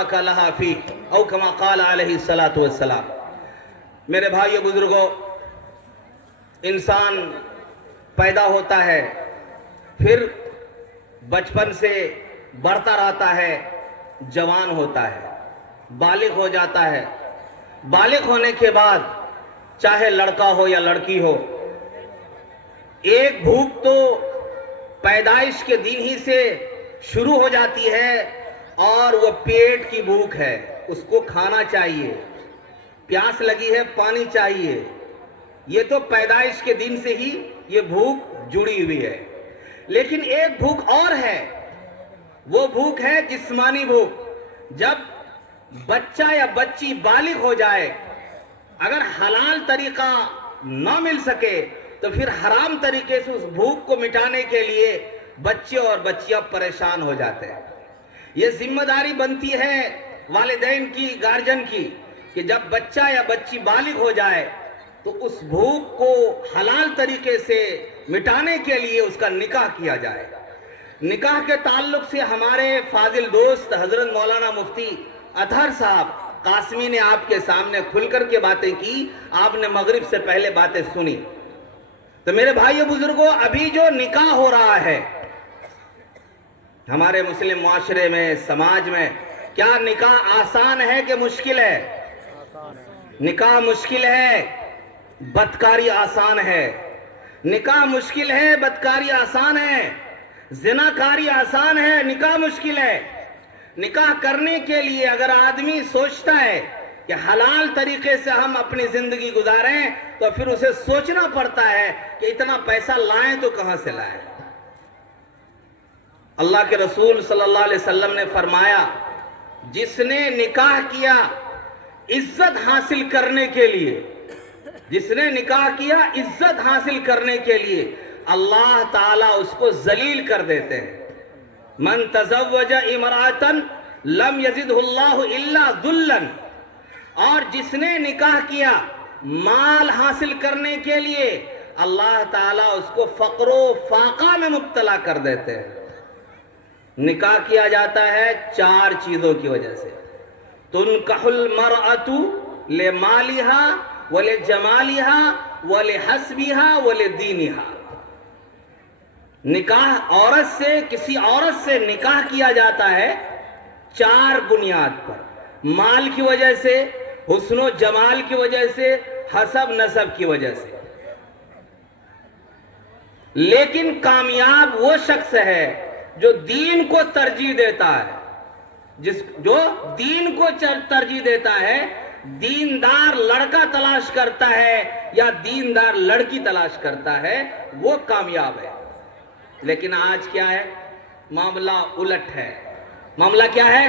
بارک لہا فی او کما قال علیہ الصلاۃ والسلام۔ میرے بھائیو بزرگوں، انسان پیدا ہوتا ہے، پھر بچپن سے بڑھتا رہتا ہے، جوان ہوتا ہے، بالغ ہو جاتا ہے۔ بالغ ہونے کے بعد چاہے لڑکا ہو یا لڑکی ہو، ایک بھوک تو پیدائش کے دن ہی سے شروع ہو جاتی ہے، اور وہ پیٹ کی بھوک ہے، اس کو کھانا چاہیے، پیاس لگی ہے، پانی چاہیے۔ یہ تو پیدائش کے دن سے ہی یہ بھوک جڑی ہوئی ہے۔ لیکن ایک بھوک اور ہے، وہ بھوک ہے جسمانی بھوک۔ جب بچہ یا بچی بالغ ہو جائے، اگر حلال طریقہ نہ مل سکے تو پھر حرام طریقے سے اس بھوک کو مٹانے کے لیے بچے اور بچیاں پریشان ہو جاتے ہیں۔ یہ ذمہ داری بنتی ہے والدین کی، گارجن کی، کہ جب بچہ یا بچی بالغ ہو جائے تو اس بھوک کو حلال طریقے سے مٹانے کے لیے اس کا نکاح کیا جائے۔ نکاح کے تعلق سے ہمارے فاضل دوست حضرت مولانا مفتی اطہر صاحب قاسمی نے آپ کے سامنے کھل کر کے باتیں کی، آپ نے مغرب سے پہلے باتیں سنی۔ تو میرے بھائیو بزرگوں، ابھی جو نکاح ہو رہا ہے ہمارے مسلم معاشرے میں، سماج میں، کیا نکاح آسان ہے کہ مشکل ہے؟ نکاح مشکل ہے، بدکاری آسان ہے۔ نکاح مشکل ہے، بدکاری آسان ہے۔ زناکاری آسان ہے، نکاح مشکل ہے۔ نکاح کرنے کے لیے اگر آدمی سوچتا ہے کہ حلال طریقے سے ہم اپنی زندگی گزاریں، تو پھر اسے سوچنا پڑتا ہے کہ اتنا پیسہ لائیں تو کہاں سے لائیں۔ اللہ کے رسول صلی اللہ علیہ وسلم نے فرمایا، جس نے نکاح کیا عزت حاصل کرنے کے لیے، جس نے نکاح کیا عزت حاصل کرنے کے لیے، اللہ تعالیٰ اس کو ذلیل کر دیتے ہیں۔ من تزوج امرأة لم یزدہ اللہ الا ذلا، اور جس نے نکاح کیا مال حاصل کرنے کے لیے، اللہ تعالیٰ اس کو فقر و فاقہ میں مبتلا کر دیتے ہیں۔ نکاح کیا جاتا ہے چار چیزوں کی وجہ سے۔ تنکح المرأة لمالها ولجمالها ولحسبها ولدینها۔ نکاح عورت سے، کسی عورت سے نکاح کیا جاتا ہے چار بنیاد پر، مال کی وجہ سے، حسن و جمال کی وجہ سے، حسب نسب کی وجہ سے۔ لیکن کامیاب وہ شخص ہے جو دین کو ترجیح دیتا ہے، جو دین کو ترجیح دیتا ہے، دیندار لڑکا تلاش کرتا ہے یا دیندار لڑکی تلاش کرتا ہے، وہ کامیاب ہے۔ لیکن آج کیا ہے؟ معاملہ الٹ ہے۔ معاملہ کیا ہے؟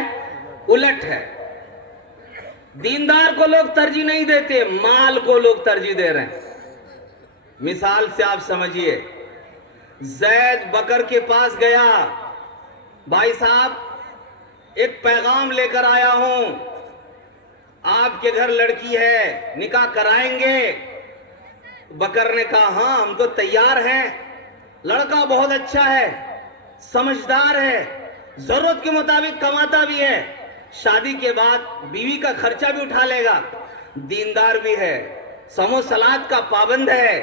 الٹ ہے۔ دیندار کو لوگ ترجیح نہیں دیتے، مال کو لوگ ترجیح دے رہے ہیں۔ مثال سے آپ سمجھیے، زید بکر کے پاس گیا، بھائی صاحب ایک پیغام لے کر آیا ہوں، آپ کے گھر لڑکی ہے، نکاح کرائیں گے؟ بکر نے کہا ہاں ہم تو تیار ہیں، لڑکا بہت اچھا ہے، سمجھدار ہے، ضرورت کے مطابق کماتا بھی ہے، شادی کے بعد بیوی کا خرچہ بھی اٹھا لے گا، دیندار بھی ہے، صوم و صلات کا پابند ہے۔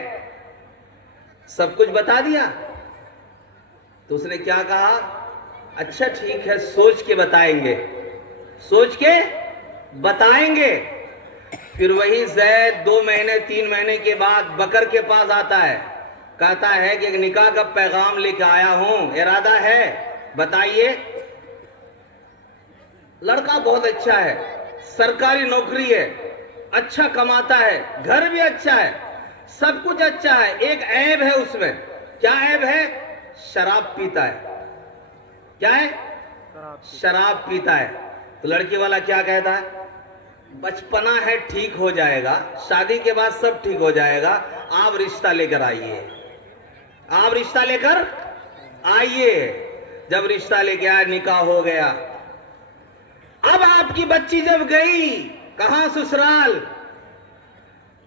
سب کچھ بتا دیا تو اس نے کیا کہا؟ اچھا ٹھیک ہے، سوچ کے بتائیں گے، سوچ کے بتائیں گے۔ پھر وہی زید 2 مہینے 3 مہینے کے بعد بکر کے پاس آتا ہے، کہتا ہے کہ ایک نکاح کا پیغام لے کے آیا ہوں، ارادہ ہے، بتائیے۔ لڑکا بہت اچھا ہے، سرکاری نوکری ہے، اچھا کماتا ہے، گھر بھی اچھا ہے، سب کچھ اچھا ہے، ایک عیب ہے اس میں۔ کیا عیب ہے؟ شراب پیتا ہے۔ کیا ہے؟ شراب پیتا ہے۔ تو لڑکی والا کیا کہتا ہے؟ بچپنا ہے، ٹھیک ہو جائے گا، شادی کے بعد سب ٹھیک ہو جائے گا، آپ رشتہ لے کر آئیے، آپ رشتہ لے کر آئیے۔ جب رشتہ لے کے آیا، نکاح ہو گیا۔ اب آپ کی بچی جب گئی کہاں؟ سسرال۔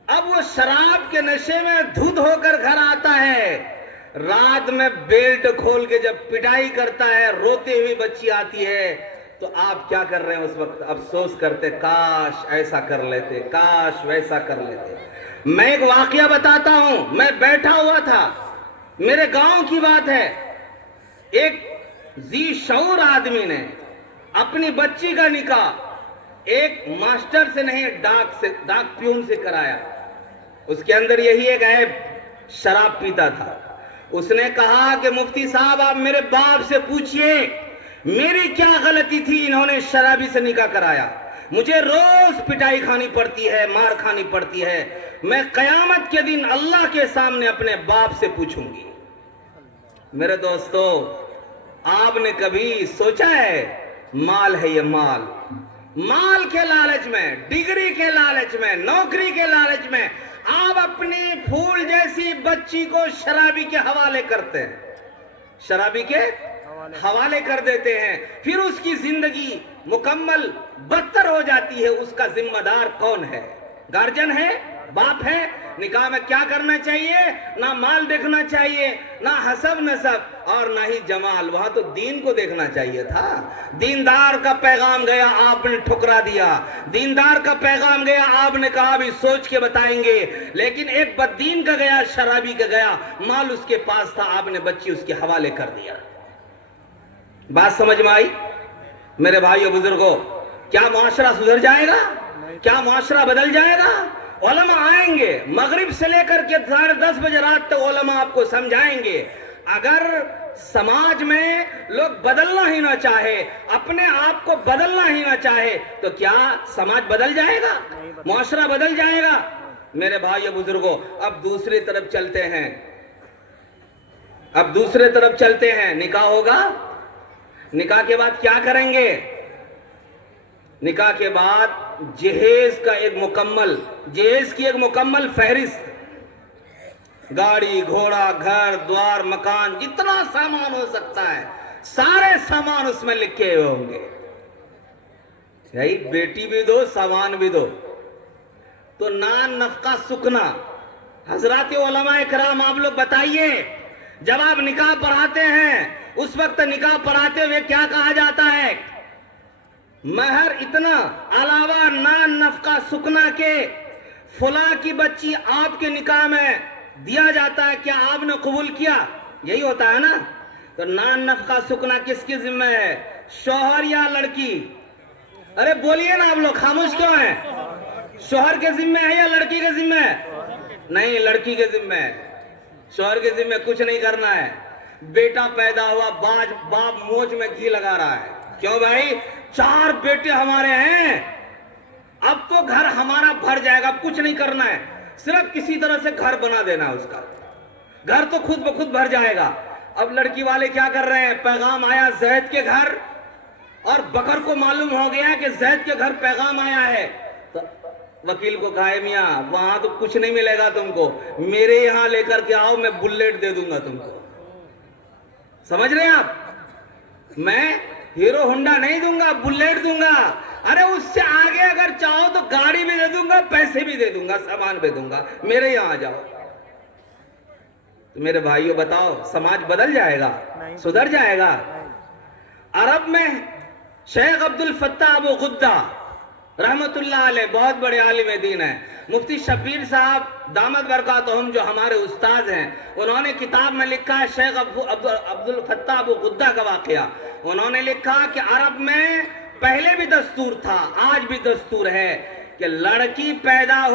اب وہ شراب کے نشے میں دھت ہو کر گھر آتا ہے، رات میں بیلٹ کھول کے جب پٹائی کرتا ہے، روتے ہوئی بچی آتی ہے تو آپ کیا کر رہے ہیں اس وقت؟ افسوس کرتے کاش ایسا کر لیتے، کاش ویسا کر لیتے۔ میں ایک واقعہ بتاتا ہوں، میں بیٹھا ہوا تھا، میرے گاؤں کی بات ہے، ایک ذی شعور آدمی نے اپنی بچی کا نکاح ایک ماسٹر سے نہیں، ڈاک پیون سے کرایا۔ اس کے اندر یہی ایک عیب، شراب پیتا تھا۔ اس نے کہا کہ مفتی صاحب آپ میرے باپ سے پوچھئے میری کیا غلطی تھی، انہوں نے شرابی سے نکاح کرایا، مجھے روز پٹائی کھانی پڑتی ہے، مار کھانی پڑتی ہے، میں قیامت کے دن اللہ کے سامنے اپنے باپ سے پوچھوں گی۔ میرے دوستو، آپ نے کبھی سوچا ہے مال ہے یہ مال، مال کے لالچ میں، ڈگری کے لالچ میں، نوکری کے لالچ میں آپ اپنی پھول جیسی بچی کو شرابی کے حوالے کرتے ہیں، شرابی کے حوالے کر دیتے ہیں، پھر اس کی زندگی مکمل بدتر ہو جاتی ہے۔ اس کا ذمہ دار کون ہے؟ گارجن ہے، باپ ہے۔ نکاح میں کیا کرنا چاہیے؟ نہ مال دیکھنا چاہیے، نہ حسب نسب، اور نہ ہی جمال، وہاں تو دین کو دیکھنا چاہیے تھا۔ دیندار کا پیغام گیا، آپ نے ٹھکرا دیا۔ دیندار کا پیغام گیا، آپ نے کہا بھی سوچ کے بتائیں گے، لیکن ایک بددین کا گیا، شرابی کا گیا، مال اس کے پاس تھا، آپ نے بچی اس کے حوالے کر دیا۔ بات سمجھ میں آئی؟ میرے بھائیو بزرگوں، کیا معاشرہ سدھر جائے گا؟ کیا معاشرہ بدل جائے گا؟ علماء آئیں گے، مغرب سے لے کر کے 10:30 بجے رات تک علماء آپ کو سمجھائیں گے۔ اگر سماج میں لوگ بدلنا ہی نہ چاہے، اپنے آپ کو بدلنا ہی نہ چاہے، تو کیا سماج بدل جائے گا؟ معاشرہ بدل جائے گا؟ میرے بھائیو بزرگوں، اب دوسری طرف چلتے ہیں، اب دوسرے طرف چلتے ہیں۔ نکاح ہوگا، نکاح کے بعد کیا کریں گے؟ نکاح کے بعد جہیز کی ایک مکمل فہرست، گاڑی گھوڑا گھر دوار مکان جتنا سامان ہو سکتا ہے سارے سامان اس میں لکھے ہوئے ہوں گے۔ یہی بیٹی بھی دو سامان بھی دو، تو نان نفقہ سکنا۔ حضرات علماء کرام آپ لوگ بتائیے، جب آپ نکاح پڑھاتے ہیں اس وقت نکاح پڑھاتے ہوئے کیا کہا جاتا ہے؟ مہر اتنا، علاوہ نان نفقہ سکنا کے فلاں کی بچی آپ کے نکاح میں دیا جاتا ہے، کیا آپ نے قبول کیا؟ یہی ہوتا ہے نا؟ تو نان نفقہ سکنا کس کی ذمہ ہے؟ شوہر یا لڑکی؟ ارے بولیے نا، آپ لوگ خاموش کیوں ہیں؟ شوہر کے ذمہ ہے یا لڑکی کے ذمہ ہے؟ نہیں، لڑکی کے ذمہ ہے۔ شوہر کے ذمہ کچھ نہیں کرنا ہے۔ بیٹا پیدا ہوا، باپ موچ میں گھی لگا رہا ہے، کیوں بھائی؟ 4 بیٹے ہمارے ہیں، اب تو گھر ہمارا بھر جائے گا، اب کچھ نہیں کرنا ہے، صرف کسی طرح سے گھر بنا دینا ہے، اس کا گھر تو خود بخود بھر جائے گا۔ اب لڑکی والے کیا کر رہے ہیں؟ پیغام آیا زید کے گھر، اور بکر کو معلوم ہو گیا کہ زید کے گھر پیغام آیا ہے، تو وکیل کو کہا میاں وہاں تو کچھ نہیں ملے گا تم کو، میرے یہاں لے کر کے آؤ، میں بلیٹ دے دوں گا تم کو۔ سمجھ رہے ہیں آپ؟ میں ہیرو ہونڈا نہیں دوں گا، بلیٹ دوں گا، ارے اس سے آگے اگر چاہو تو گاڑی بھی دے دوں گا، پیسے بھی دے دوں گا، سامان بھی دوں گا، میرے یہاں آ جاؤ۔ تو میرے بھائیوں بتاؤ، سماج بدل جائے گا؟ سدھر جائے گا؟ عرب میں شیخ عبد الفتاح ابو غدہ رحمت اللہ علیہ بہت بڑے عالم دین ہیں، مفتی شبیر صاحب دامت برکاتہم جو ہمارے استاد ہیں، انہوں نے کتاب میں لکھا ہے شیخ عبد الفتاح ابو غدہ کا واقعہ۔ انہوں نے لکھا کہ عرب میں پہلے بھی دستور تھا، آج بھی دستور ہے کہ لڑکی پیدا ہو